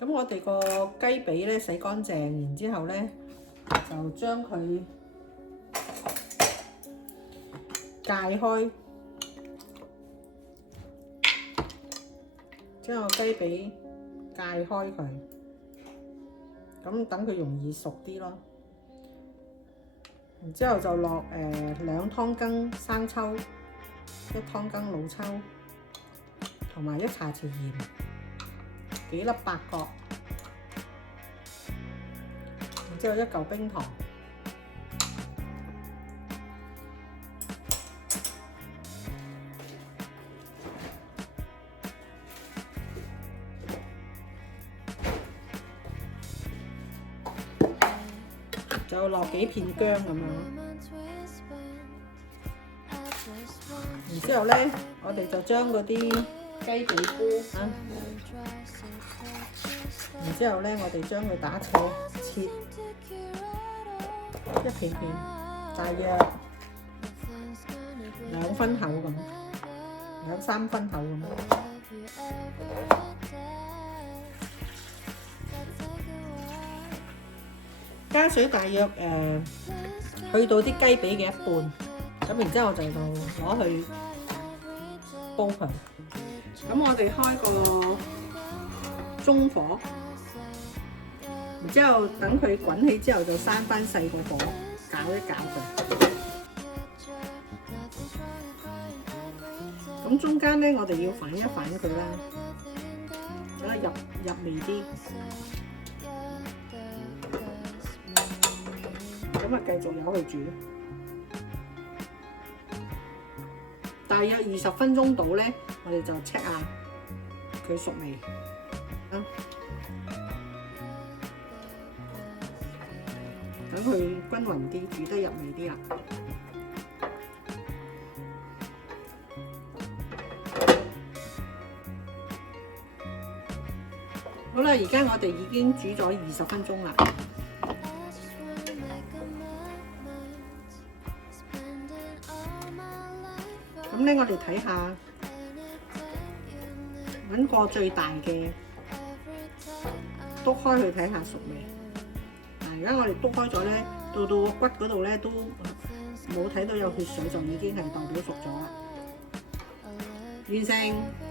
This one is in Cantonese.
咁我哋個雞髀咧洗乾淨，然之後咧就將佢界開，將個雞髀界開佢，咁等佢容易熟啲咯。然之後就落2湯羹生抽，1湯羹老抽，同埋1茶匙鹽，幾粒八角，然之後1嚿冰糖，就落幾片薑咁樣。然之後咧，我哋就將嗰啲雞髀菇啊，然之後咧，我哋將佢打斜切一片片，大約2分厚咁，2、3分厚咁。加水大約去到啲雞髀嘅一半，咁然之後就攞去煲佢。咁我哋開個中火，然之後等佢滾起之後就閂翻細個火，攪一攪佢。咁中間咧，我哋要反一反佢啦，等佢入味啲。咁啊，繼續由佢煮，大約20分鐘到咧，我哋就 check 下佢熟未。等佢均勻啲，煮得入味啲啦。好啦，而家我哋已經煮咗20分鐘啦。咁咧，我哋睇下，揾個最大嘅篤開去睇下熟未。嗱，而家我哋篤開咗咧，到個骨嗰度咧都冇睇到有血水，就已經係代表熟咗啦。完成。